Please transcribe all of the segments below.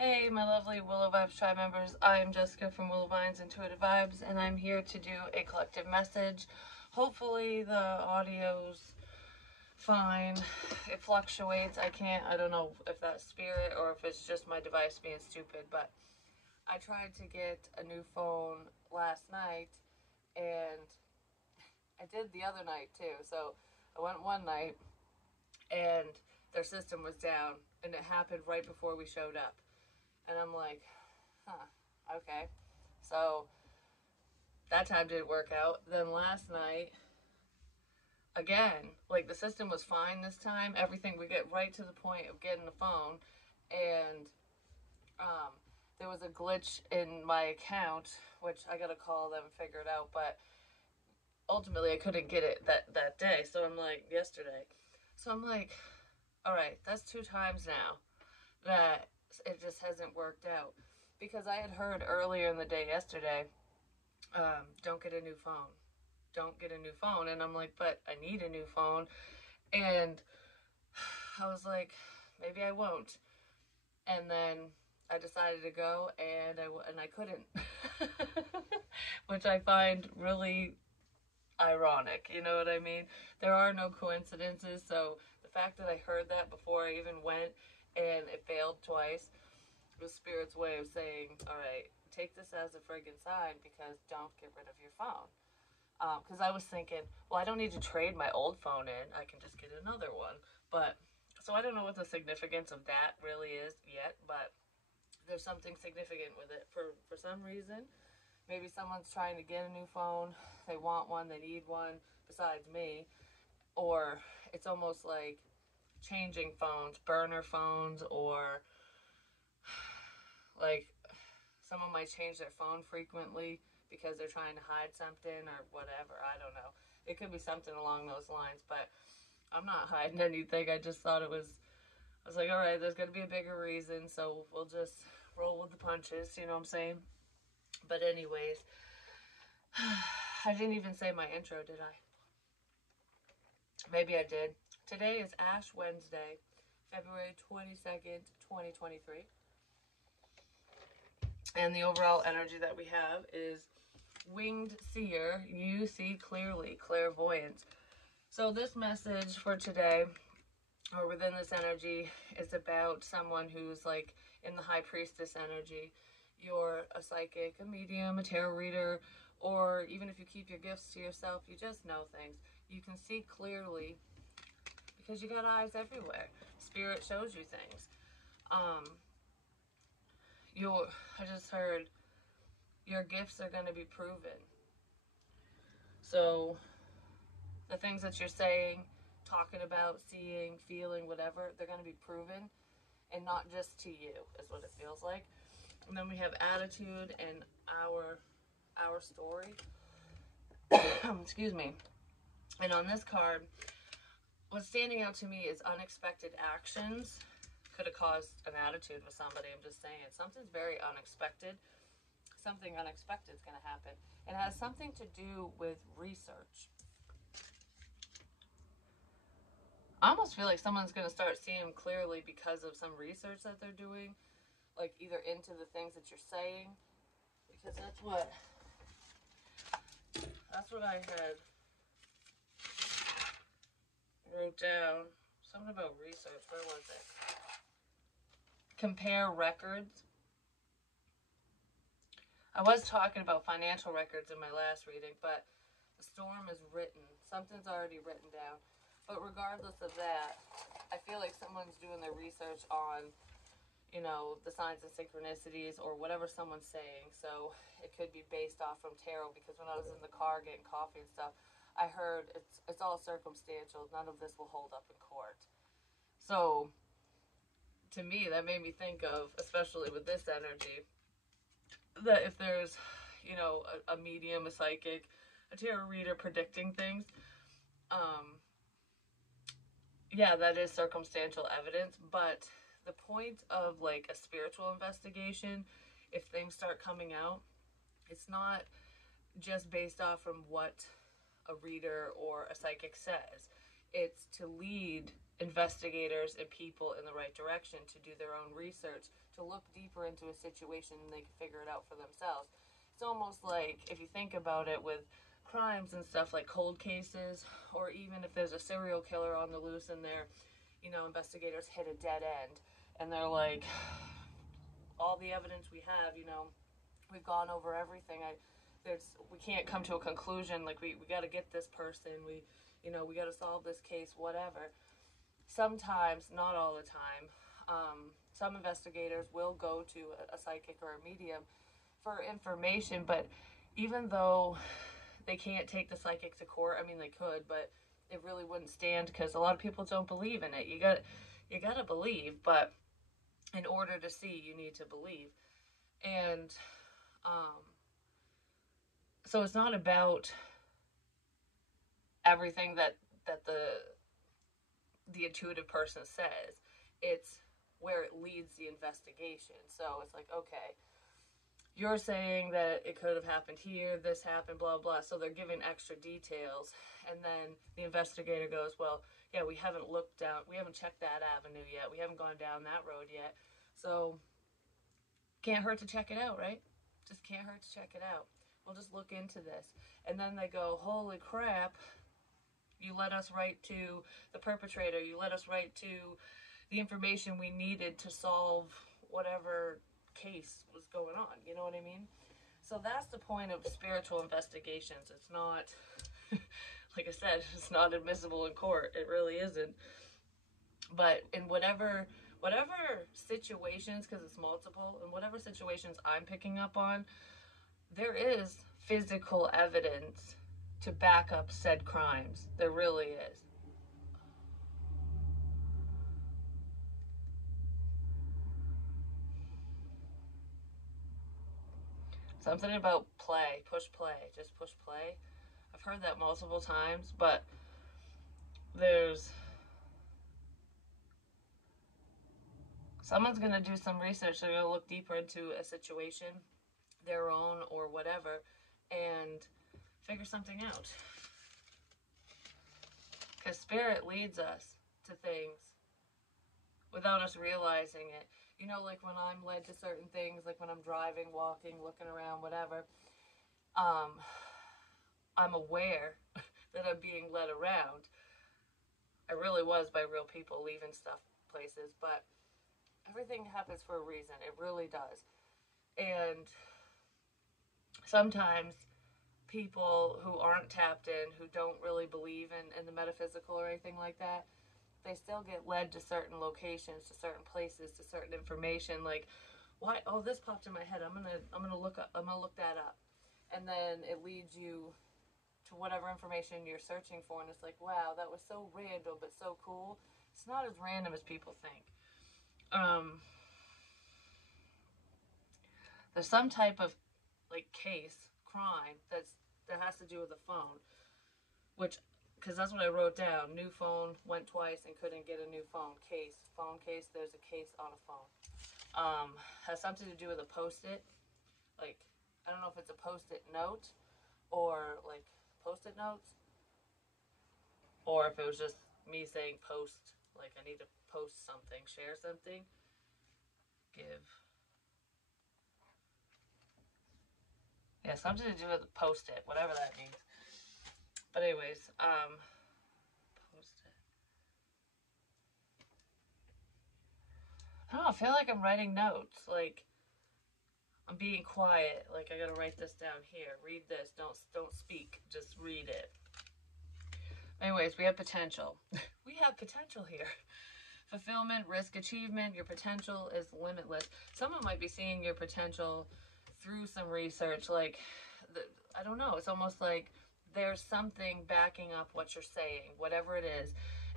Hey, my lovely Willow Vibes Tribe members. I am Jessica from Willow Vines Intuitive Vibes, and I'm here to do a collective message. Hopefully, the audio's fine. It fluctuates. I don't know if that's spirit or if it's just my device being stupid, but I tried to get a new phone last night, and I did the other night too. So I went one night, and their system was down, and it happened right before we showed up. And I'm like, okay. So that time didn't work out. Then last night, again, like the system was fine this time. Everything, we get right to the point of getting the phone. And there was a glitch in my account, which I got to call them and figure it out. But ultimately, I couldn't get it that day. So I'm like, yesterday. So I'm like, all right, that's 2 times now that it just hasn't worked out. Because I had heard earlier in the day yesterday, don't get a new phone. Don't get a new phone. And I'm like, but I need a new phone. And I was like, maybe I won't. And then I decided to go, and I couldn't. Which I find really ironic, you know what I mean? There are no coincidences, so the fact that I heard that before I even went and it failed twice was Spirit's way of saying, all right, take this as a friggin' sign because don't get rid of your phone. Because I was thinking, well, I don't need to trade my old phone in. I can just get another one. But, so I don't know what the significance of that really is yet, but there's something significant with it for some reason. Maybe someone's trying to get a new phone. They want one, they need one, besides me. Or it's almost like changing phones, burner phones, or like someone might change their phone frequently because they're trying to hide something or whatever. I don't know. It could be something along those lines, but I'm not hiding anything. I just thought I was like, all right, there's going to be a bigger reason, so we'll just roll with the punches, you know what I'm saying? But anyways, I didn't even say my intro, did I? Maybe I did. Today is Ash Wednesday, February 22nd, 2023. And the overall energy that we have is Winged Seer, you see clearly, clairvoyance. So this message for today, or within this energy, is about someone who's like in the High Priestess energy. You're a psychic, a medium, a tarot reader, or even if you keep your gifts to yourself, you just know things. You can see clearly because you got eyes everywhere. Spirit shows you things. I just heard your gifts are going to be proven. So the things that you're saying, talking about, seeing, feeling, whatever, they're going to be proven, and not just to you, is what it feels like. And then we have attitude and our story. Excuse me. And on this card, what's standing out to me is unexpected actions could have caused an attitude with somebody. I'm just saying, something's very unexpected. Something unexpected is going to happen. It has something to do with research. I almost feel like someone's going to start seeing clearly because of some research that they're doing, like either into the things that you're saying, because that's what I had wrote down. Something about research. Where was it? Compare records. I was talking about financial records in my last reading, but the storm is written. Something's already written down. But regardless of that, I feel like someone's doing their research on, you know, the signs and synchronicities or whatever someone's saying. So it could be based off from tarot, because when I was in the car getting coffee and stuff, I heard it's all circumstantial. None of this will hold up in court. So to me, that made me think of, especially with this energy, that if there's, you know, a medium, a psychic, a tarot reader predicting things, yeah, that is circumstantial evidence. But the point of like a spiritual investigation, if things start coming out, it's not just based off from what a reader or a psychic says. It's to lead investigators and people in the right direction to do their own research, to look deeper into a situation and they can figure it out for themselves. It's almost like, if you think about it, with crimes and stuff like cold cases, or even if there's a serial killer on the loose and they're, investigators hit a dead end and they're like, all the evidence we have, we've gone over everything. We can't come to a conclusion. Like, we got to get this person. We got to solve this case, whatever. Sometimes, not all the time, some investigators will go to a psychic or a medium for information, but even though they can't take the psychic to court, I mean, they could, but it really wouldn't stand because a lot of people don't believe in it. You got to believe, but in order to see, you need to believe. And so it's not about everything that the intuitive person says. It's where it leads the investigation. So it's like, okay, you're saying that it could have happened here, this happened, blah, blah. So they're giving extra details. And then the investigator goes, well, yeah, we haven't checked that avenue yet. We haven't gone down that road yet. So can't hurt to check it out, right? Just can't hurt to check it out. We'll just look into this. And then they go, holy crap, you led us right to the perpetrator. You led us right to the information we needed to solve whatever case was going on. You know what I mean? So that's the point of spiritual investigations. It's not, like I said, it's not admissible in court. It really isn't. But in whatever situations, because it's multiple, in whatever situations I'm picking up on, there is physical evidence to back up said crimes. There really is. Something about play, push play, just push play. I've heard that multiple times, but someone's going to do some research. They're going to look deeper into a situation, their own or whatever, and figure something out. Because spirit leads us to things without us realizing it. Like when I'm led to certain things, like when I'm driving, walking, looking around, whatever, I'm aware that I'm being led around. I really was by real people leaving stuff places, but everything happens for a reason. It really does. And sometimes people who aren't tapped in, who don't really believe in the metaphysical or anything like that, they still get led to certain locations, to certain places, to certain information. Like, why? Oh, this popped in my head. I'm gonna look that up, and then it leads you to whatever information you're searching for, and it's like, wow, that was so random, but so cool. It's not as random as people think. There's some type of crime that has to do with a phone, because that's what I wrote down. New phone, went twice and couldn't get a new phone case. There's a case on a phone. Has something to do with a post-it. Like, I don't know if it's a post-it note or like post-it notes, or if it was just me saying post, like I need to post something, share something, give. Yeah, something to do with a post-it, whatever that means. But anyways, post-it. I don't know, I feel like I'm writing notes. Like, I'm being quiet. Like, I gotta write this down here. Read this. Don't speak. Just read it. Anyways, we have potential. We have potential here. Fulfillment, risk, achievement. Your potential is limitless. Someone might be seeing your potential through some research. Like, I don't know. It's almost like there's something backing up what you're saying, whatever it is.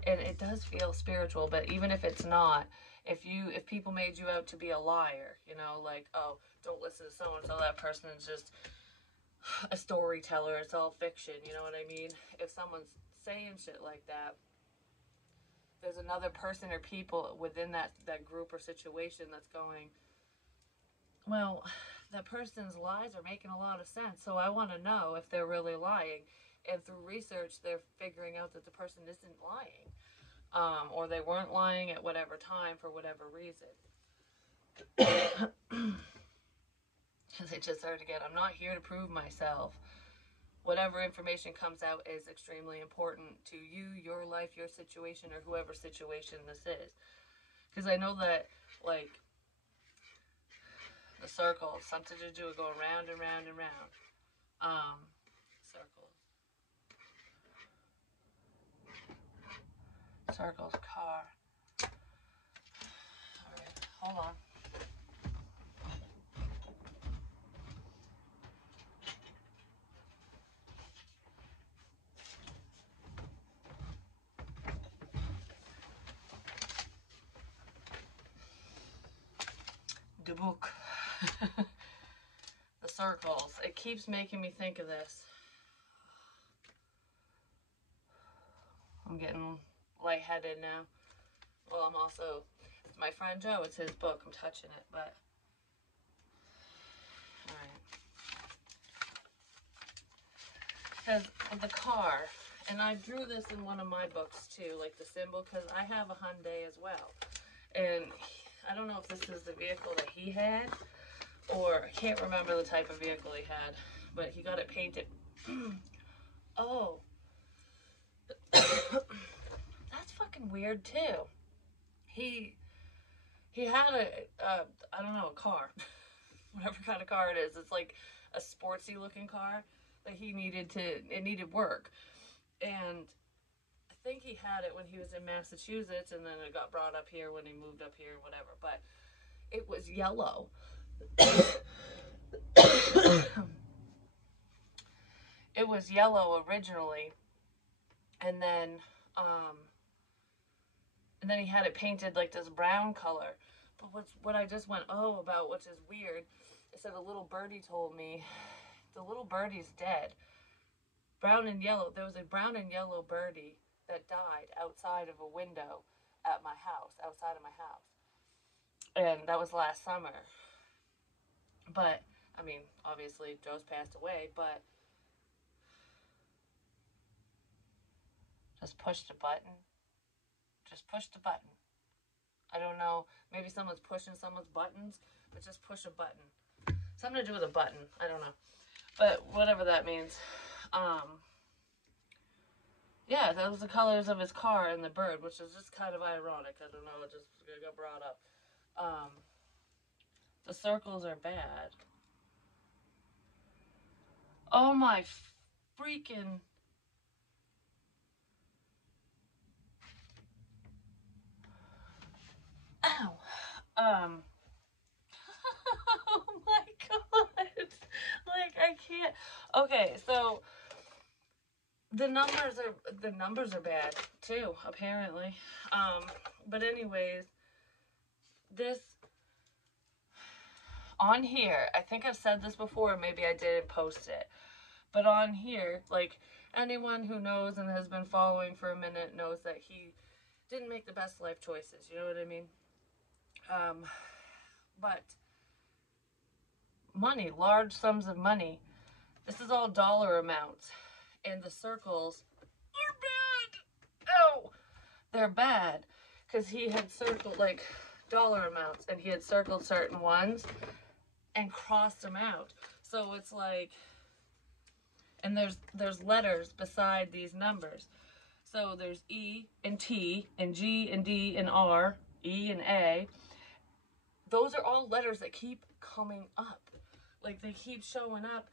And it does feel spiritual, but even if it's not, if people made you out to be a liar, like, oh, don't listen to so-and-so, that person is just a storyteller, it's all fiction, you know what I mean? If someone's saying shit like that, there's another person or people within that group or situation that's going, well, that person's lies are making a lot of sense, so I want to know if they're really lying. And through research, they're figuring out that the person isn't lying. or they weren't lying at whatever time for whatever reason. Because I just heard again, I'm not here to prove myself. Whatever information comes out is extremely important to you, your life, your situation, or whoever situation this is. Because I know that, like, the circle, something to do with going round and round and round. Circles. Circles, car. Alright, hold on. The book. The circles. It keeps making me think of this. I'm getting lightheaded now. Well, I'm also, it's my friend Joe, it's his book, I'm touching it, but, alright. Because the car, and I drew this in one of my books too, like the symbol, because I have a Hyundai as well. And I don't know if this is the vehicle that he had, or I can't remember the type of vehicle he had, but he got it painted. Oh. That's fucking weird too. He had I don't know, a car. Whatever kind of car it is. It's like a sportsy looking car that it needed work. And I think he had it when he was in Massachusetts, and then it got brought up here when he moved up here, whatever. But it was yellow. It was yellow originally, and then he had it painted like this brown color. But what I just went about, which is weird, is that a little birdie told me the little birdie's dead. Brown and yellow. There was a brown and yellow birdie that died outside of a window at my house, outside of my house. And that was last summer. But, I mean, obviously Joe's passed away, but just push the button. Just push the button. I don't know, maybe someone's pushing someone's buttons, but just push a button. Something to do with a button, I don't know. But whatever that means. Yeah, that was the colors of his car and the bird, which is just kind of ironic. I don't know, it just got brought up. The circles are bad. Oh my freaking... Ow. Oh my god. Like, I can't. Okay, so the numbers are bad too, apparently. But anyways, this on here, I think I've said this before, maybe I didn't post it. But on here, like, anyone who knows and has been following for a minute knows that he didn't make the best life choices, you know what I mean? But money, large sums of money, this is all dollar amounts, and the circles are bad. Oh, they're bad, because he had circled, like, dollar amounts, and he had circled certain ones and crossed them out. So it's like, and there's letters beside these numbers. So there's E and T and G and D and R, E and A. Those are all letters that keep coming up. Like, they keep showing up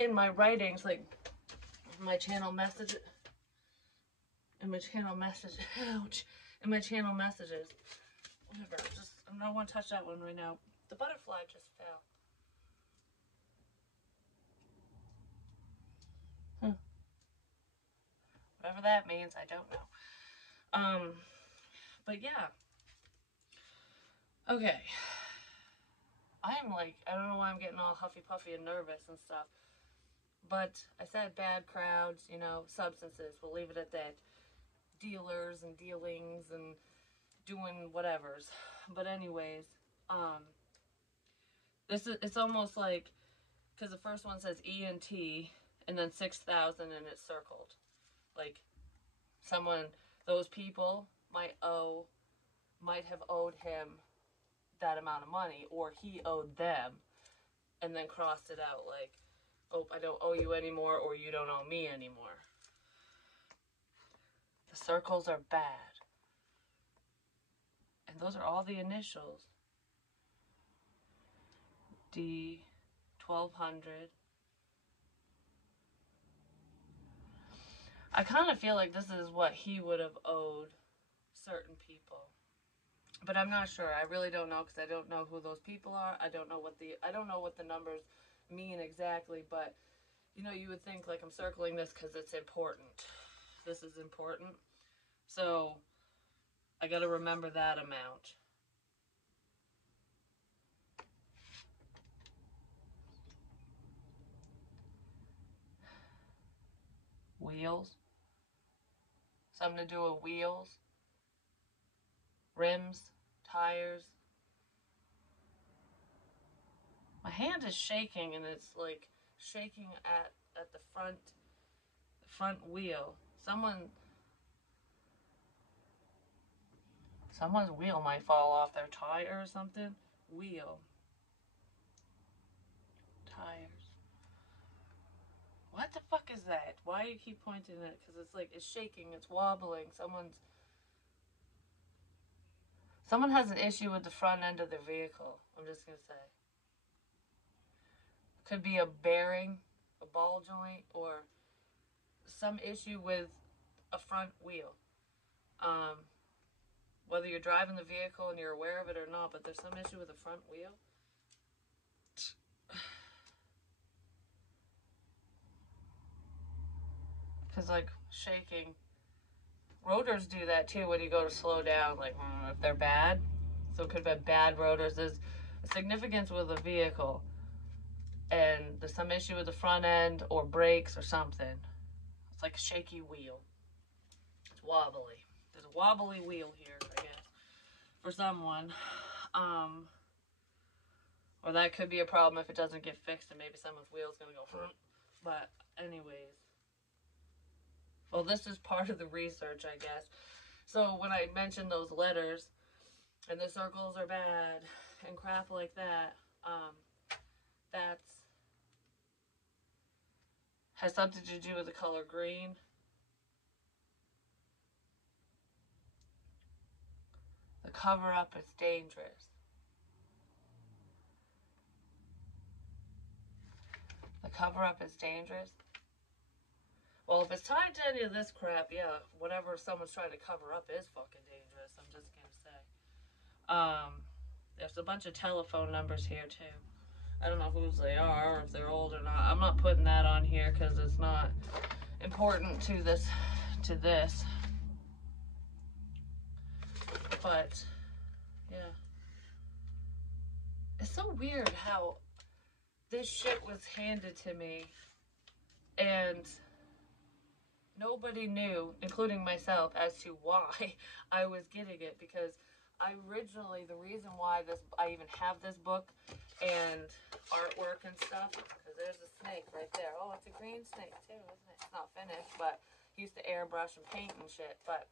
in my writings, like my channel message, in my channel message, ouch, in my channel messages. Whatever, just, I don't want to touch that one right now. The butterfly just fell. Whatever that means, I don't know. But yeah. Okay. I'm like, I don't know why I'm getting all huffy puffy and nervous and stuff. But I said bad crowds, you know, substances. We'll leave it at that. Dealers and dealings and doing whatevers. But anyways, it's almost like, because the first one says E and T and then 6,000 and it's circled. Like, someone those people might have owed him that amount of money, or he owed them, and then crossed it out like, oh, I don't owe you anymore, or you don't owe me anymore. The circles are bad. And those are all the initials. D, 1200. I kind of feel like this is what he would have owed certain people. But I'm not sure. I really don't know, because I don't know who those people are. I don't know what the numbers mean exactly, but you know, you would think, like, I'm circling this because it's important. This is important. So I got to remember that amount. Wheels. Something to do with wheels. Rims. Tires. My hand is shaking, and it's like shaking at the front wheel. Someone's wheel might fall off their tire or something. Wheel. Tires. What the fuck is that? Why do you keep pointing at it? Because it's like, it's shaking, it's wobbling. Someone has an issue with the front end of their vehicle. I'm just going to say. Could be a bearing, a ball joint, or some issue with a front wheel. Whether you're driving the vehicle and you're aware of it or not, but there's some issue with the front wheel. Because, like, shaking. Rotors do that too when you go to slow down, like, if they're bad. So it could be bad rotors. There's a significance with a vehicle, and there's some issue with the front end or brakes or something. It's like a shaky wheel. It's wobbly. There's a wobbly wheel here, I guess, for someone. Or that could be a problem if it doesn't get fixed, and maybe someone's wheel's gonna go. But anyways. Well, this is part of the research, I guess. So when I mentioned those letters, and the circles are bad, and crap like that, has something to do with the color green. The cover-up is dangerous. The cover-up is dangerous. Well, if it's tied to any of this crap, yeah, whatever someone's trying to cover up is fucking dangerous, I'm just gonna say. There's a bunch of telephone numbers here, too. I don't know whose they are, or if they're old or not. I'm not putting that on here because it's not important to this. But, yeah. It's so weird how this shit was handed to me, and nobody knew, including myself, as to why I was getting it, because the reason why I even have this book and artwork and stuff, because there's a snake right there. Oh, it's a green snake too, isn't it? It's not finished, but he used to airbrush and paint and shit, but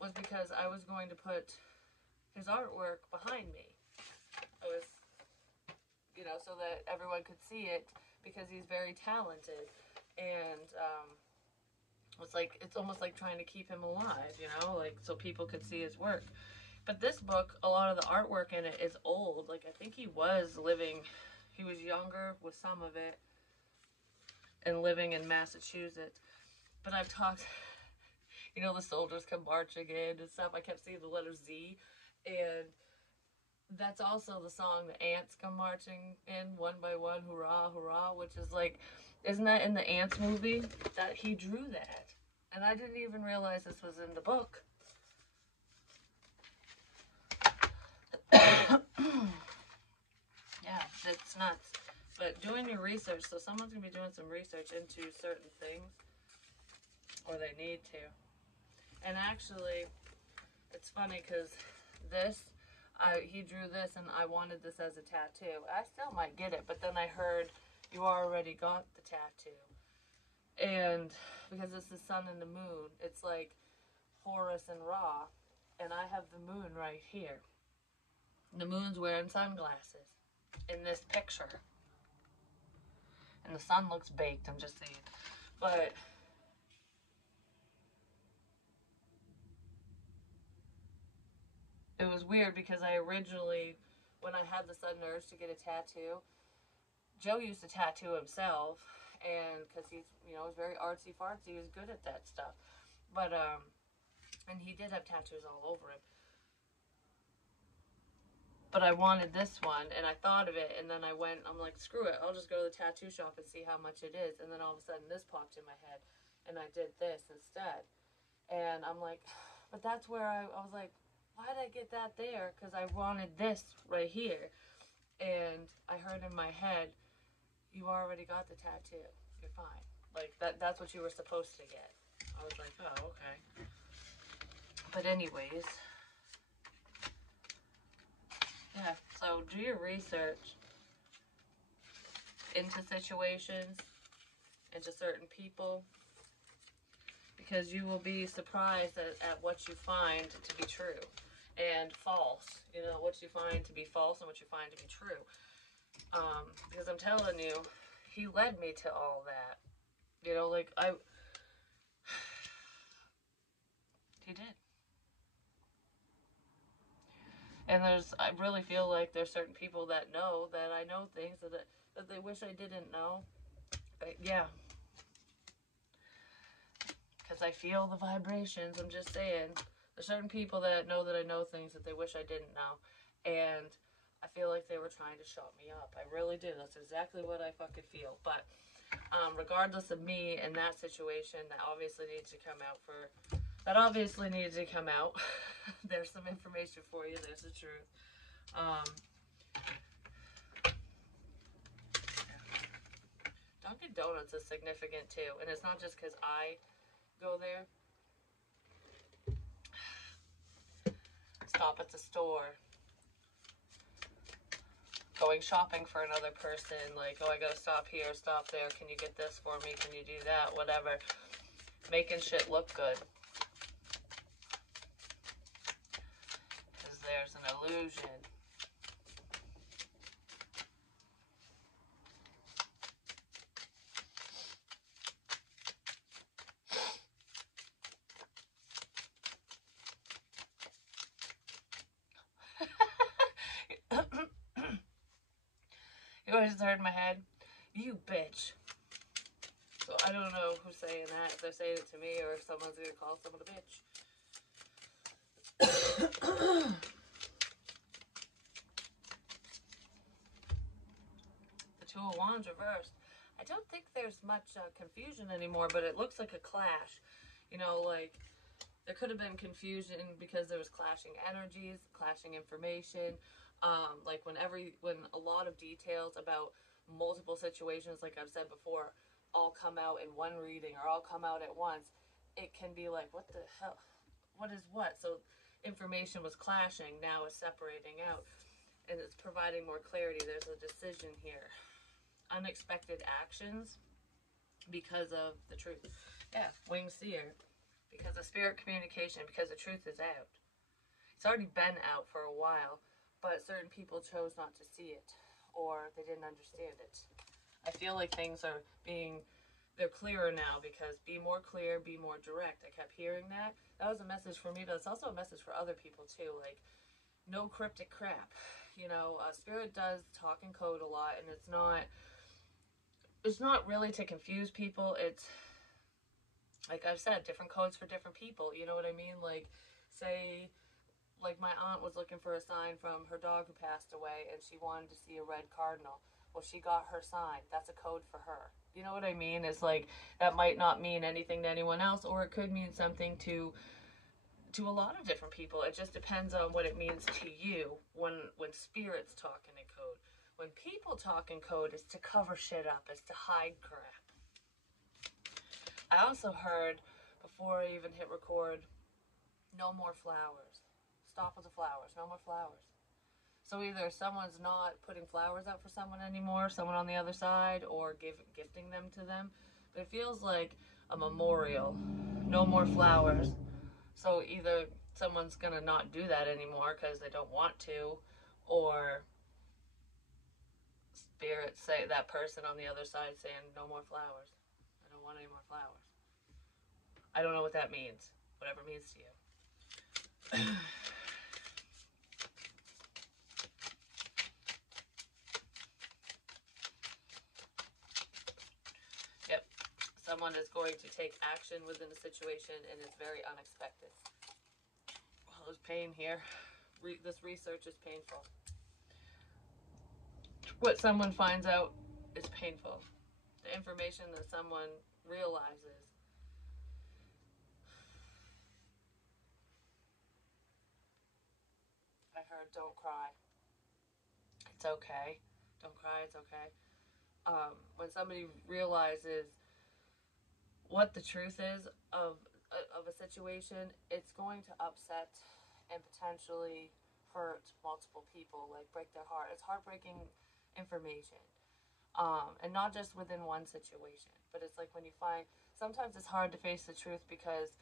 was because I was going to put his artwork behind me. I was, so that everyone could see it, because he's very talented, and it's almost like trying to keep him alive, like so people could see his work. But this book, a lot of the artwork in it is old. Like, I think he was younger with some of it, and living in Massachusetts. But I've talked, the soldiers come marching in and stuff. I kept seeing the letter Z, and that's also the song the ants come marching in one by one, hurrah, hurrah, which is like, isn't that in the Ants movie? That he drew that. And I didn't even realize this was in the book. Yeah, it's nuts. But doing your research, so someone's going to be doing some research into certain things, or they need to. And actually, it's funny because he drew this, and I wanted this as a tattoo. I still might get it, but then I heard you already got the tattoo. And because it's the sun and the moon, it's like Horus and Ra, and I have the moon right here. The moon's wearing sunglasses in this picture. And the sun looks baked, I'm just saying. But it was weird because I originally, when I had the sudden urge to get a tattoo, Joe used to tattoo himself, and because he's, you know, was very artsy fartsy, he was good at that stuff. But, and he did have tattoos all over him. But I wanted this one, and I thought of it, and then I went, I'm like, screw it, I'll just go to the tattoo shop and see how much it is. And then all of a sudden this popped in my head, and I did this instead. And I'm like, but that's where I was like, why did I get that there? Because I wanted this right here. And I heard in my head, you already got the tattoo. You're fine. Like, that's what you were supposed to get. I was like, oh, okay. But anyways, yeah, so do your research into situations, into certain people, because you will be surprised at what you find to be true and false. You know, what you find to be false and what you find to be true. Because I'm telling you, he led me to all that. You know, like, he did. And I really feel like there's certain people that know that I know things that they wish I didn't know. But yeah. Because I feel the vibrations, I'm just saying. There's certain people that I know things that they wish I didn't know. And I feel like they were trying to shut me up. I really do. That's exactly what I fucking feel. But regardless of me and that situation, that obviously needs to come out. There's some information for you. There's the truth. Dunkin' Donuts is significant too, and it's not just because I go there. Stop at the store. Going shopping for another person, like, oh, I gotta stop here, stop there, can you get this for me, can you do that, whatever. Making shit look good. Because there's an illusion. You always heard in my head, you bitch. So I don't know who's saying that, if they're saying it to me or if someone's gonna call someone a bitch. The Two of Wands reversed. I don't think there's much confusion anymore, but it looks like a clash. You know, like, there could have been confusion because there was clashing energies, clashing information. Like when a lot of details about multiple situations, like I've said before, all come out in one reading or all come out at once, it can be like, what the hell? What is what? So information was clashing, now it's separating out, and it's providing more clarity. There's a decision here. Unexpected actions because of the truth. Yeah, winged seer. Because of spirit communication, because the truth is out. It's already been out for a while, but certain people chose not to see it, or they didn't understand it. I feel like things are they're clearer now, because be more clear, be more direct. I kept hearing that. That was a message for me, but it's also a message for other people too. Like, no cryptic crap. You know, spirit does talk in code a lot, and it's not really to confuse people. It's, like I've said, different codes for different people. You know what I mean? Like, say, like my aunt was looking for a sign from her dog who passed away, and she wanted to see a red cardinal. Well, she got her sign. That's a code for her. You know what I mean? It's like, that might not mean anything to anyone else, or it could mean something to a lot of different people. It just depends on what it means to you when spirits talk in code. When people talk in code, it's to cover shit up. It's to hide crap. I also heard, before I even hit record, no more flowers. Stop with the flowers. No more flowers. So either someone's not putting flowers out for someone anymore, someone on the other side, or gifting them to them. But it feels like a memorial. No more flowers. So either someone's going to not do that anymore because they don't want to, or spirits say, that person on the other side saying, no more flowers. I don't want any more flowers. I don't know what that means. Whatever it means to you. Yep. Someone is going to take action within a situation and it's very unexpected. Well, there's pain here. This research is painful. What someone finds out is painful. The information that someone realizes. I heard, don't cry. It's okay. Don't cry, it's okay. When somebody realizes what the truth is of a situation, it's going to upset and potentially hurt multiple people, like break their heart. It's heartbreaking information. And not just within one situation, but it's like when you find, sometimes it's hard to face the truth because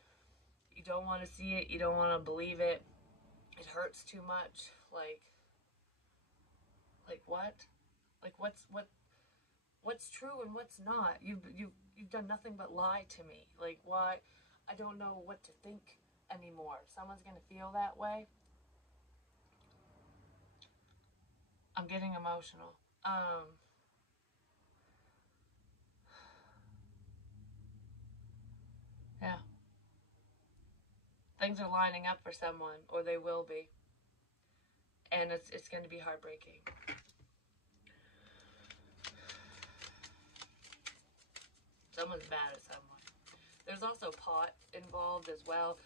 you don't want to see it, you don't want to believe it, it hurts too much. Like what? Like what's true and what's not? You've done nothing but lie to me. Like, why? I don't know what to think anymore. Someone's gonna feel that way. I'm getting emotional. Yeah. Things are lining up for someone, or they will be. And it's gonna be heartbreaking. Someone's mad at someone. There's also pot involved as well.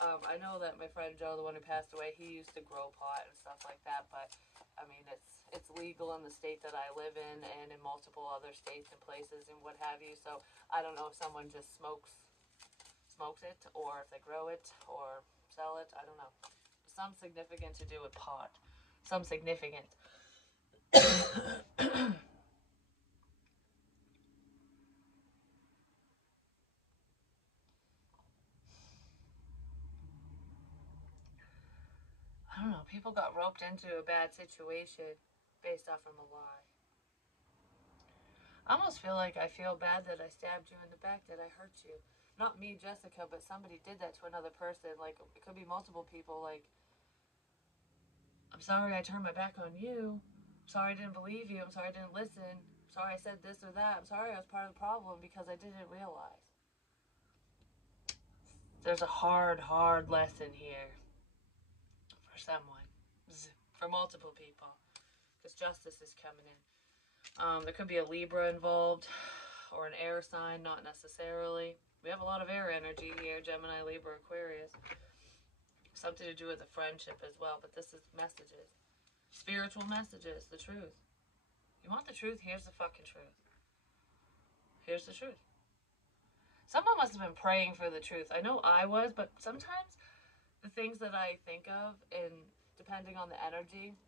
I know that my friend Joe, the one who passed away, he used to grow pot and stuff like that, but I mean, it's legal in the state that I live in and in multiple other states and places and what have you. So I don't know if someone just smokes it, or if they grow it or sell it. I don't know. Some significant to do with pot. Some significant. I don't know. People got roped into a bad situation based off from a lie. I almost feel like I feel bad that I stabbed you in the back, that I hurt you. Not me, Jessica, but somebody did that to another person. Like, it could be multiple people. Like, I'm sorry I turned my back on you. I'm sorry I didn't believe you. I'm sorry I didn't listen. I'm sorry I said this or that. I'm sorry I was part of the problem because I didn't realize. There's a hard lesson here for someone, for multiple people, because justice is coming in. There could be a Libra involved, or an air sign, not necessarily. We have a lot of air energy here, Gemini, Libra, Aquarius. Something to do with a friendship as well, but this is messages. Spiritual messages, the truth. You want the truth? Here's the fucking truth. Here's the truth. Someone must have been praying for the truth. I know I was, but sometimes the things that I think of, and depending on the energy,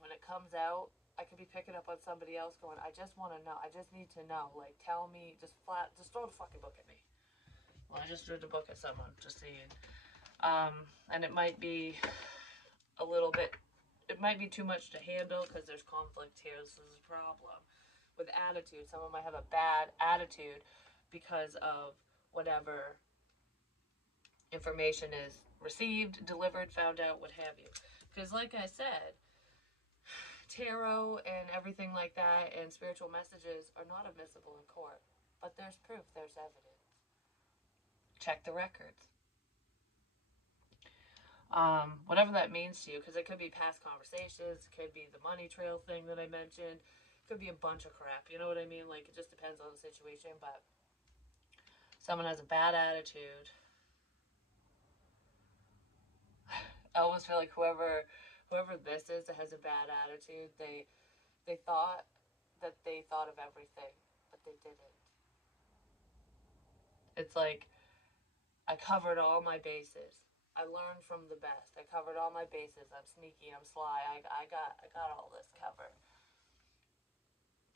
when it comes out, I could be picking up on somebody else going, I just want to know. I just need to know. Like, tell me, just throw the fucking book at me. Well, I just threw the book at someone, just saying. And it might be a little bit, it might be too much to handle because there's conflict here. This is a problem. With attitude, someone might have a bad attitude because of whatever information is received, delivered, found out, what have you. Because like I said, tarot and everything like that and spiritual messages are not admissible in court. But there's proof, there's evidence. Check the records. Whatever that means to you, because it could be past conversations, it could be the money trail thing that I mentioned, it could be a bunch of crap, you know what I mean? Like, it just depends on the situation, but someone has a bad attitude. I almost feel like whoever this is that has a bad attitude, they thought that they thought of everything, but they didn't. It's like, I covered all my bases. I learned from the best. I covered all my bases. I'm sneaky. I'm sly. I got all this covered.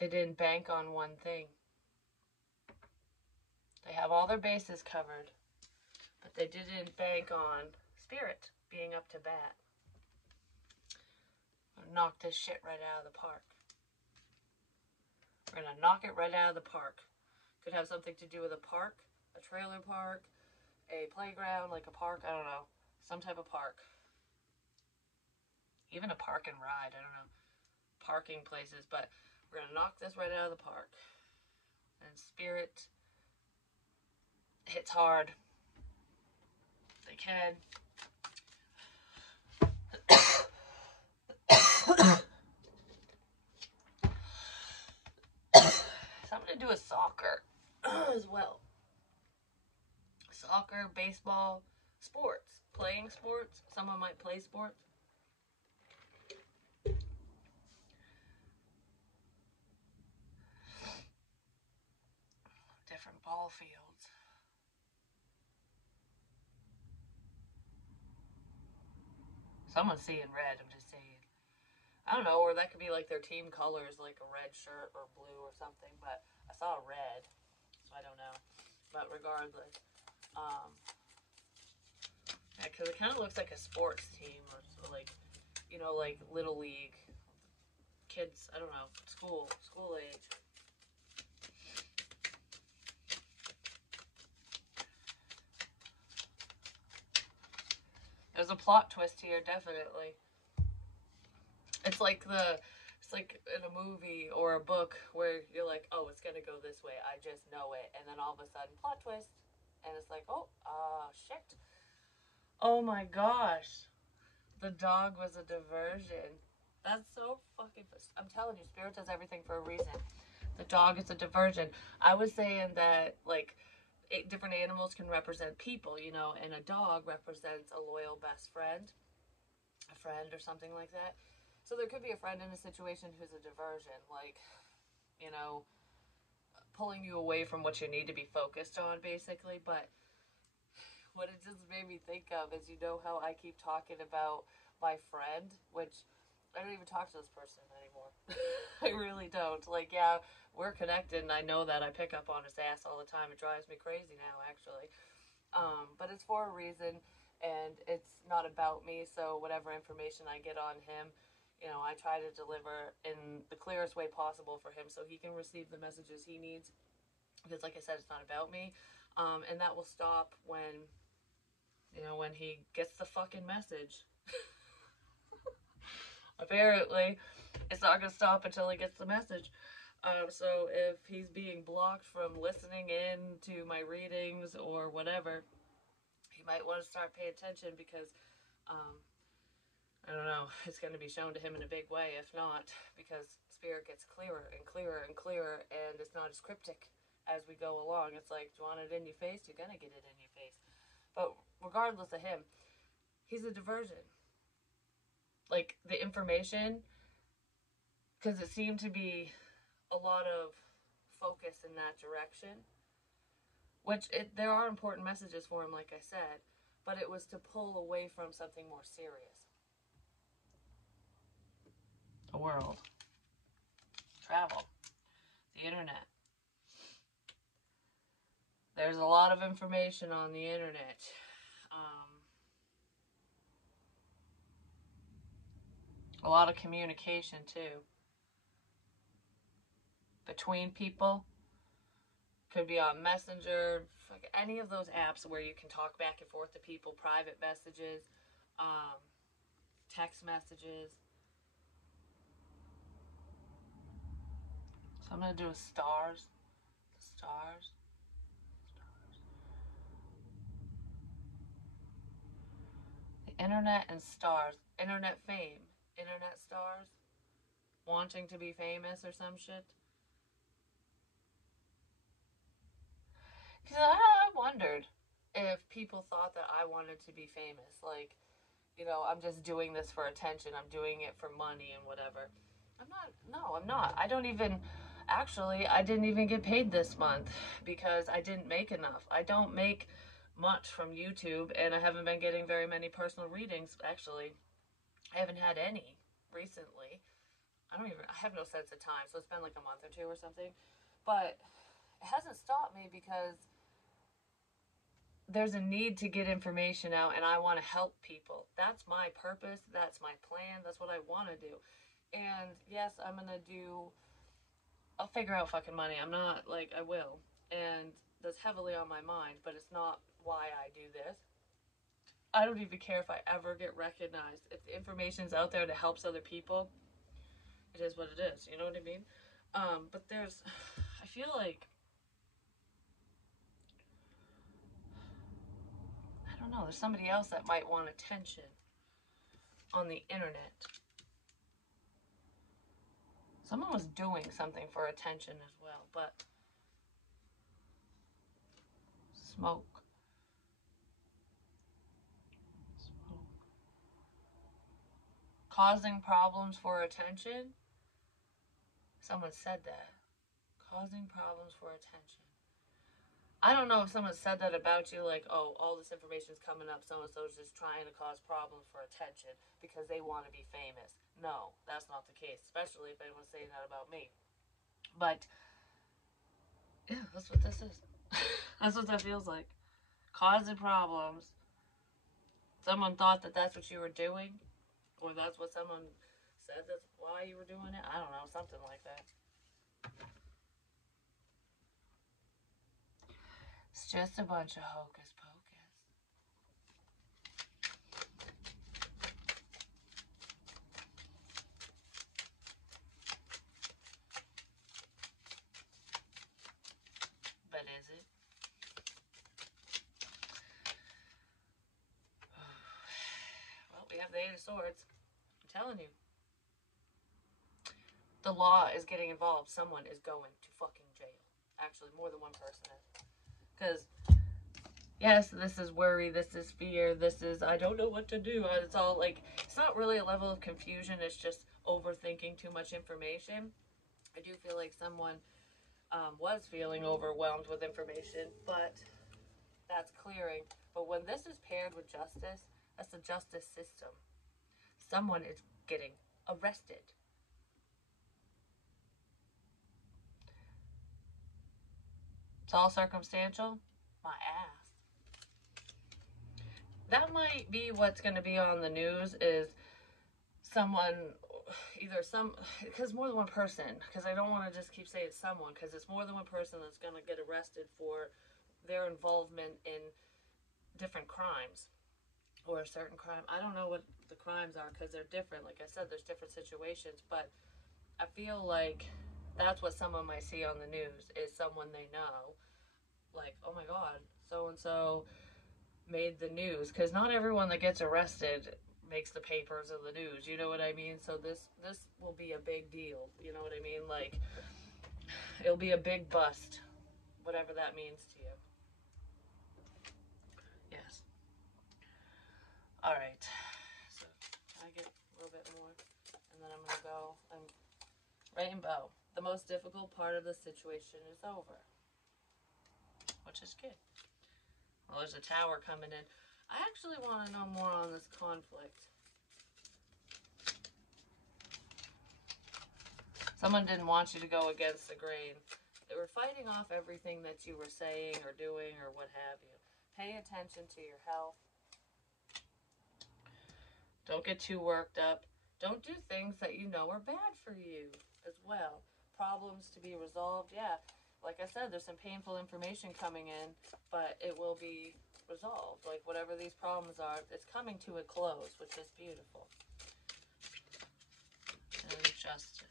They didn't bank on one thing. They have all their bases covered, But they didn't bank on Spirit being up to bat. I'm gonna knock this shit right out of the park. We're gonna knock it right out of the park. Could have something to do with a park, a trailer park, a playground, like a park, I don't know. Some type of park. Even a park and ride, I don't know. Parking places, but we're gonna knock this right out of the park. And Spirit hits hard. They can. Something to do with soccer as well. Soccer, baseball, sports. Playing sports. Someone might play sports. Different ball fields. Someone's seeing red, I'm just saying. I don't know, or that could be like their team colors, like a red shirt or blue or something, but I saw red, so I don't know. But regardless, yeah, because it kind of looks like a sports team, or like, you know, like Little League. Kids, I don't know, school age. There's a plot twist here, definitely. It's like in a movie or a book where you're like, oh, it's gonna go this way. I just know it, and then all of a sudden, plot twist, and it's like, oh, shit. Oh my gosh, the dog was a diversion. That's so fucking. I'm telling you, Spirit does everything for a reason. The dog is a diversion. I was saying that like different animals can represent people, you know, and a dog represents a loyal best friend, a friend or something like that. So there could be a friend in a situation who's a diversion, like, you know, pulling you away from what you need to be focused on, basically. But what it just made me think of is, you know how I keep talking about my friend, which I don't even talk to this person anymore. I really don't. Like, yeah, we're connected, and I know that. I pick up on his ass all the time. It drives me crazy now, actually. But it's for a reason, and it's not about me. So whatever information I get on him, you know, I try to deliver in the clearest way possible for him so he can receive the messages he needs. Because, like I said, it's not about me. And that will stop when, you know, when he gets the fucking message. Apparently, it's not going to stop until he gets the message. So if he's being blocked from listening in to my readings or whatever, he might want to start paying attention because, I don't know, it's going to be shown to him in a big way. If not, because Spirit gets clearer and clearer and clearer, and it's not as cryptic as we go along. It's like, do you want it in your face? You're going to get it in your face. But regardless of him, he's a diversion. Like, the information, because it seemed to be a lot of focus in that direction, which there are important messages for him, like I said, but it was to pull away from something more serious. The world, travel, the internet. There's a lot of information on the internet. A lot of communication too. Between people. Could be on Messenger, any of those apps where you can talk back and forth to people, private messages, text messages. So I'm going to do stars. Stars. The internet and stars. Internet fame. Internet stars. Wanting to be famous or some shit. Because I wondered if people thought that I wanted to be famous. Like, you know, I'm just doing this for attention. I'm doing it for money and whatever. I'm not. No, I'm not. I don't even. Actually, I didn't even get paid this month because I didn't make enough. I don't make much from YouTube, and I haven't been getting very many personal readings. Actually, I haven't had any recently. I have no sense of time, so it's been like a month or two or something. But it hasn't stopped me because there's a need to get information out, and I want to help people. That's my purpose. That's my plan. That's what I want to do. And yes, I'll figure out fucking money. I'm not like, I will. And that's heavily on my mind, but it's not why I do this. I don't even care if I ever get recognized. If the information's out there that helps other people, it is what it is. You know what I mean? But I feel like, I don't know, there's somebody else that might want attention on the internet. Someone was doing something for attention as well, but smoke. Causing problems for attention? Someone said that. Causing problems for attention. I don't know if someone said that about you, like, oh, all this information is coming up, so-and-so's just trying to cause problems for attention because they want to be famous. No, that's not the case, especially if anyone's saying that about me. But, yeah, that's what this is. That's what that feels like. Causing problems. Someone thought that that's what you were doing, or that's what someone said that's why you were doing it. I don't know, something like that. It's just a bunch of hocus pocus. But is it? Well, we have the Eight of Swords. I'm telling you. The law is getting involved. Someone is going to fucking jail. Actually, more than one person is. Because, yes, this is worry, this is fear, this is, I don't know what to do. It's all like, it's not really a level of confusion. It's just overthinking too much information. I do feel like someone was feeling overwhelmed with information, but that's clearing. But when this is paired with justice, that's the justice system. Someone is getting arrested. It's all circumstantial. My ass. That might be what's going to be on the news, is someone, because more than one person, because I don't want to just keep saying someone, because it's more than one person that's going to get arrested for their involvement in different crimes or a certain crime. I don't know what the crimes are because they're different. Like I said, there's different situations, but I feel like that's what someone might see on the news, is someone they know. Like, oh my God, so-and-so made the news. Because not everyone that gets arrested makes the papers or the news, you know what I mean? So this will be a big deal, you know what I mean? Like, it'll be a big bust, whatever that means to you. Yes. All right. So I get a little bit more, and then I'm going to go and rainbow. The most difficult part of the situation is over, which is good. Well, there's a tower coming in. I actually want to know more on this conflict. Someone didn't want you to go against the grain. They were fighting off everything that you were saying or doing or what have you. Pay attention to your health. Don't get too worked up. Don't do things that you know are bad for you as well. Problems to be resolved. Yeah, like I said, there's some painful information coming in, but it will be resolved. Like whatever these problems are, it's coming to a close, which is beautiful. And justice.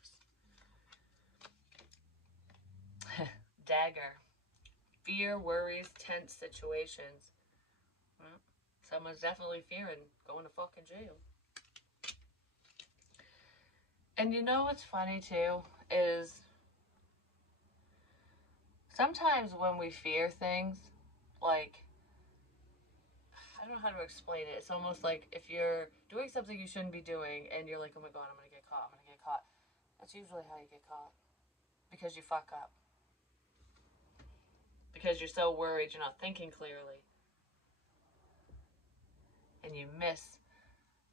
Dagger. Fear, worries, tense situations. Someone's definitely fearing going to fucking jail. And you know what's funny too is sometimes when we fear things, like, I don't know how to explain it. It's almost like if you're doing something you shouldn't be doing and you're like, oh my God, I'm going to get caught. That's usually how you get caught. Because you fuck up. Because you're so worried, you're not thinking clearly. And you miss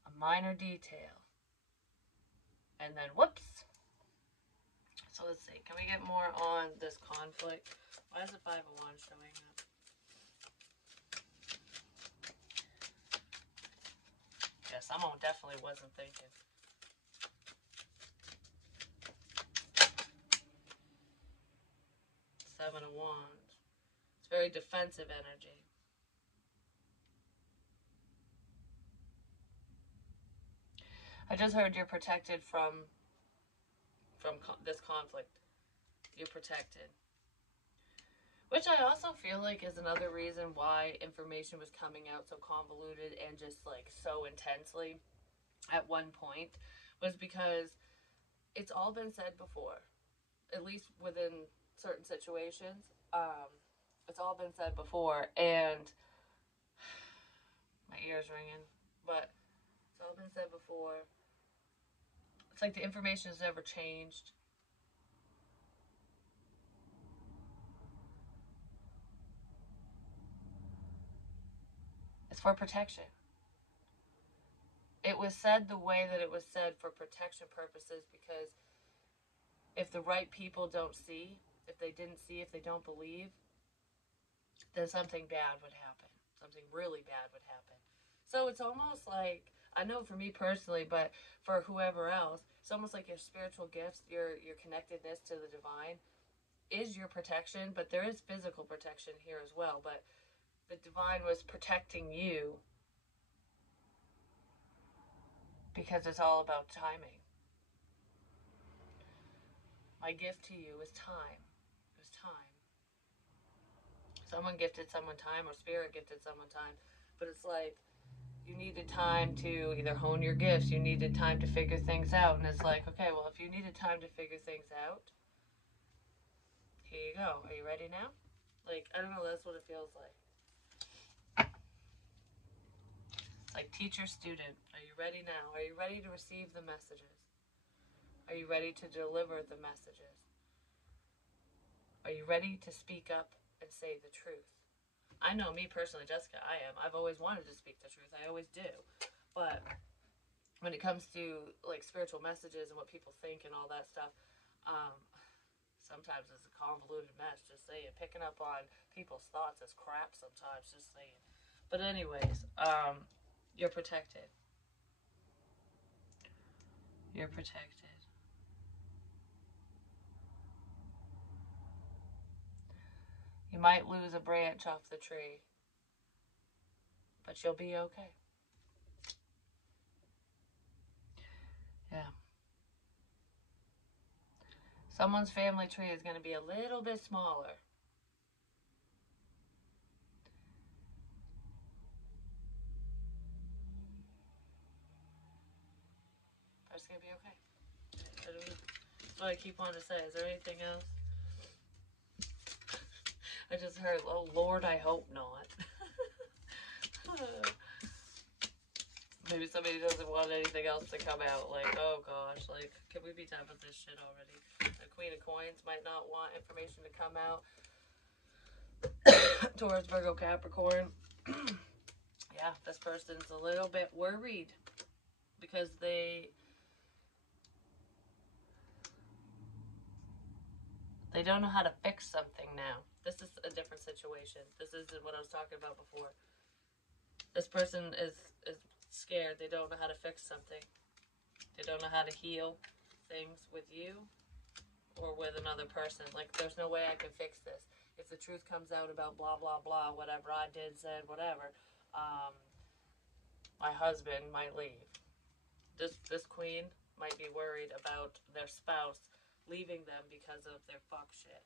a minor detail. And then, whoops. So let's see. Can we get more on this conflict? Why is the 5 of Wands showing up? someone definitely wasn't thinking. Seven of Wands. It's very defensive energy. I just heard you're protected from this conflict. You're protected. Which I also feel like is another reason why information was coming out so convoluted and just like so intensely at one point, was because it's all been said before, at least within certain situations. It's all been said before, and my ear's ringing, but it's all been said before. It's like the information has never changed. It's for protection. It was said the way that it was said for protection purposes, because if the right people don't see, if they didn't see, if they don't believe, then something bad would happen. Something really bad would happen. So it's almost like, I know for me personally, but for whoever else, it's almost like your spiritual gifts, your connectedness to the divine is your protection, but there is physical protection here as well. But the divine was protecting you because it's all about timing. My gift to you is time. It was time. Someone gifted someone time, or spirit gifted someone time. But it's like, you needed time to either hone your gifts, you needed time to figure things out. And it's like, okay, well, if you needed time to figure things out, here you go. Are you ready now? Like, I don't know, that's what it feels like. It's like teacher, student. Are you ready now? Are you ready to receive the messages? Are you ready to deliver the messages? Are you ready to speak up and say the truth? I know me personally, Jessica, I am. I've always wanted to speak the truth. I always do. But when it comes to like spiritual messages and what people think and all that stuff, sometimes it's a convoluted mess. Just saying, picking up on people's thoughts is crap sometimes. Just saying. But anyways, you're protected. You're protected. You might lose a branch off the tree, but you'll be okay. Yeah. Someone's family tree is going to be a little bit smaller. But it's going to be okay. That's what I keep wanting to say. Is there anything else? I just heard, oh Lord, I hope not. Maybe somebody doesn't want anything else to come out. Like, oh gosh, like, can we be done with this shit already? The Queen of Coins might not want information to come out towards Virgo Capricorn. Yeah, this person's a little bit worried because they don't know how to fix something now. This is a different situation. This isn't what I was talking about before. This person is scared. They don't know how to fix something. They don't know how to heal things with you or with another person. Like, there's no way I can fix this. If the truth comes out about blah, blah, blah, whatever I did, said, whatever, my husband might leave. This queen might be worried about their spouse leaving them because of their fuck shit.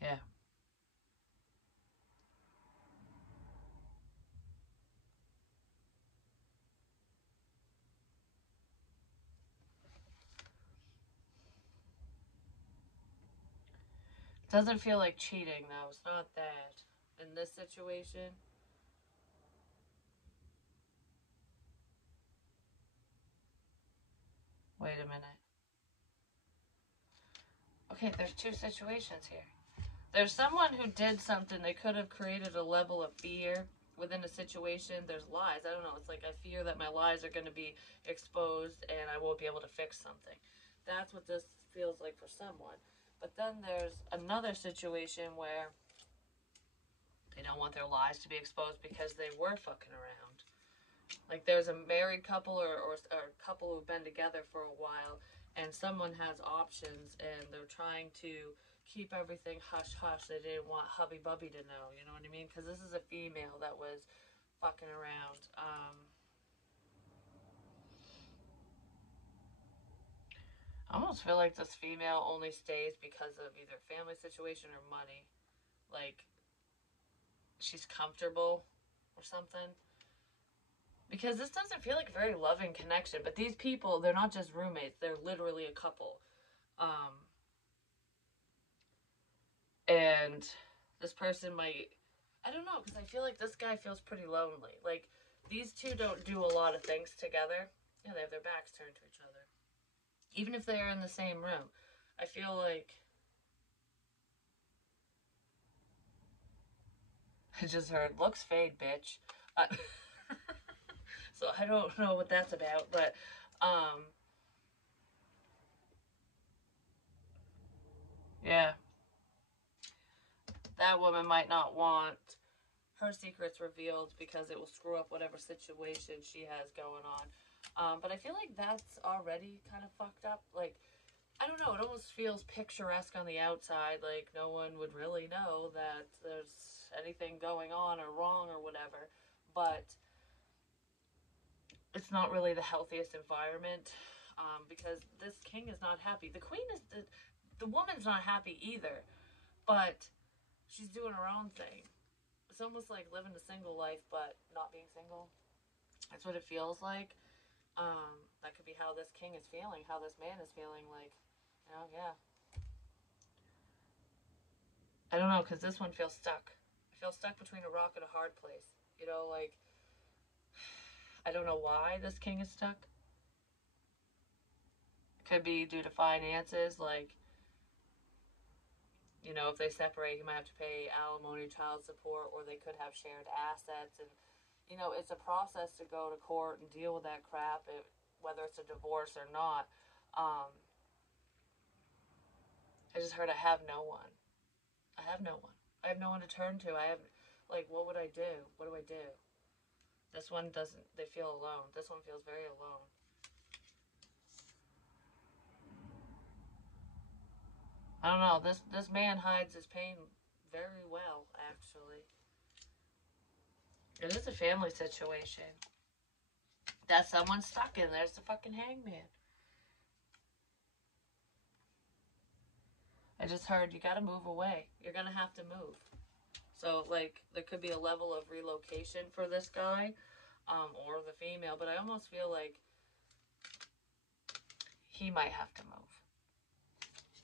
Yeah. Doesn't feel like cheating, though. It's not that. In this situation, wait a minute. Okay, there's two situations here. There's someone who did something. They could have created a level of fear within a situation. There's lies. I don't know. It's like I fear that my lies are going to be exposed and I won't be able to fix something. That's what this feels like for someone. But then there's another situation where They don't want their lies to be exposed because they were fucking around. Like, there's a married couple or a couple who've been together for a while, and someone has options, and they're trying to keep everything hush-hush. They didn't want hubby-bubby to know, you know what I mean? Because this is a female that was fucking around. I almost feel like this female only stays because of either family situation or money. Like, she's comfortable or something. Because this doesn't feel like a very loving connection. But these people, they're not just roommates. They're literally a couple. And this person might... I don't know, because I feel like this guy feels pretty lonely. Like, these two don't do a lot of things together. Yeah, they have their backs turned to each other. Even if they're in the same room. I feel like... I just heard, looks fade, bitch. So I don't know what that's about, but yeah, that woman might not want her secrets revealed because it will screw up whatever situation she has going on. But I feel like that's already kind of fucked up. Like, I don't know, it almost feels picturesque on the outside, like no one would really know that there's anything going on or wrong or whatever, but it's not really the healthiest environment, because this king is not happy. The queen is the woman's not happy either, but she's doing her own thing. It's almost like living a single life, but not being single. That's what it feels like. That could be how this king is feeling, how this man is feeling. Like, you know, yeah. I don't know, because this one feels stuck. I feel stuck between a rock and a hard place. You know, like, I don't know why this king is stuck. Could be due to finances, like, you know, if they separate, he might have to pay alimony, child support, or they could have shared assets. And, you know, it's a process to go to court and deal with that crap, whether it's a divorce or not. I just heard I have no one. I have no one. I have no one to turn to. I have, like, what would I do? What do I do? This one doesn't, they feel alone. This one feels very alone. I don't know. This man hides his pain very well, actually. It is a family situation. That someone's stuck in. There's the fucking hangman. I just heard you gotta move away. You're gonna have to move. So, like, there could be a level of relocation for this guy, or the female, but I almost feel like he might have to move.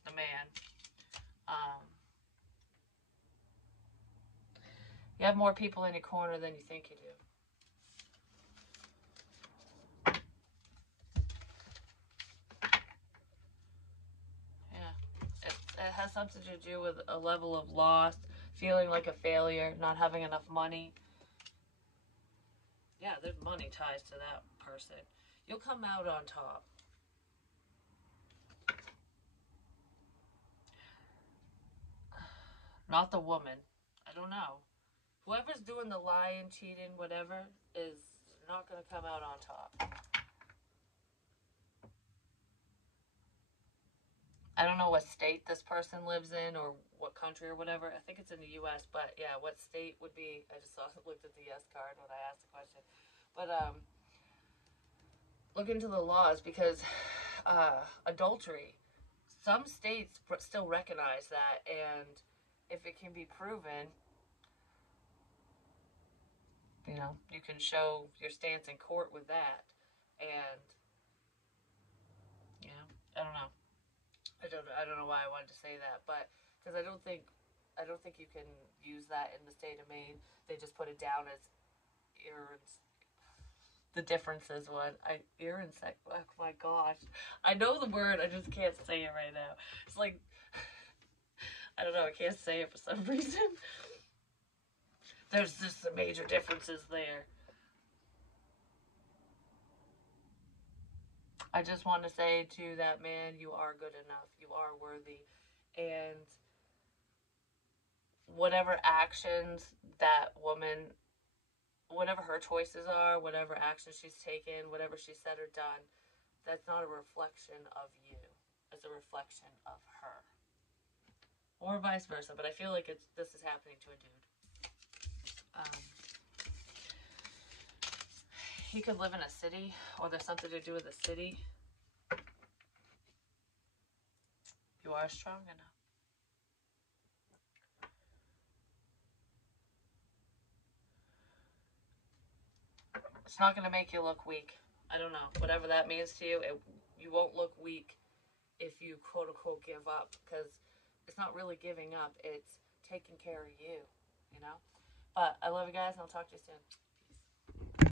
The man. You have more people in your corner than you think you do. Yeah. It has something to do with a level of loss, feeling like a failure, not having enough money. Yeah, there's money ties to that person. You'll come out on top. Not the woman. I don't know. Whoever's doing the lying, cheating, whatever, is not going to come out on top. I don't know what state this person lives in or what country or whatever. I think it's in the U.S., but yeah, what state would be... I just looked at the yes card when I asked the question. But look into the laws, because adultery, some states still recognize that, and if it can be proven, you know, you can show your stance in court with that. And, you know, I don't know. I don't know why I wanted to say that, but because I don't think you can use that in the state of Maine. They just put it down as the difference is what ironsect. Oh my gosh, I know the word, I just can't say it right now. It's like, I don't know, I can't say it for some reason. There's just some major differences there. I just want to say to that man, you are good enough. You are worthy. And whatever actions that woman, whatever her choices are, whatever actions she's taken, whatever she said or done, that's not a reflection of you. It's a reflection of her. Or vice versa, but I feel like this is happening to a dude. He could live in a city, or there's something to do with a city. You are strong enough. It's not going to make you look weak. I don't know. Whatever that means to you, you won't look weak if you quote unquote give up, because it's not really giving up. It's taking care of you, you know? But I love you guys, and I'll talk to you soon.